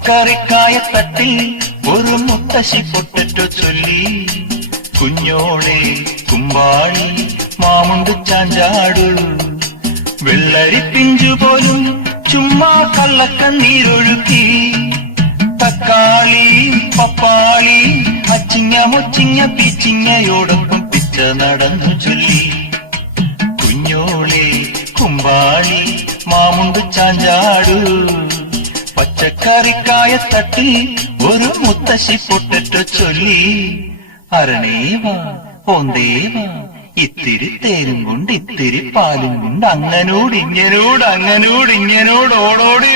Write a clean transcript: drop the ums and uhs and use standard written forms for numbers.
പച്ചക്കറിക്കായത്തട്ടിൽ ഒരു മുത്തശ്ശി പൊട്ടറ്റോ ചൊല്ലി, കുഞ്ഞോളെ കുമ്പാളി മാമുണ്ട് ചാഞ്ചാടു, വെള്ളരി പിഞ്ചുപോലും ചുമ്മാ കള്ളക്കണ്ണീരൊഴുക്കി, തക്കാളി പപ്പാളി അച്ചിങ്ങ മൊച്ചിങ്ങ പീച്ചിങ്ങയോടൊപ്പം പിച്ച നടന്നു ചൊല്ലി, കുഞ്ഞോളെ കുമ്പാളി മാമുണ്ട് ചാഞ്ചാടു, പച്ചക്കറിക്കായത്തട്ടിൽ ഒരു മുത്തശ്ശി പൊട്ടറ്റോ ചൊല്ലി, അരണേവാ ഓന്തേവാ ഇത്തിരി തേരും കൊണ്ട് ഇത്തിരി പാലും കൊണ്ട് അങ്ങനോട് ഇങ്ങനോട് ഓടോടി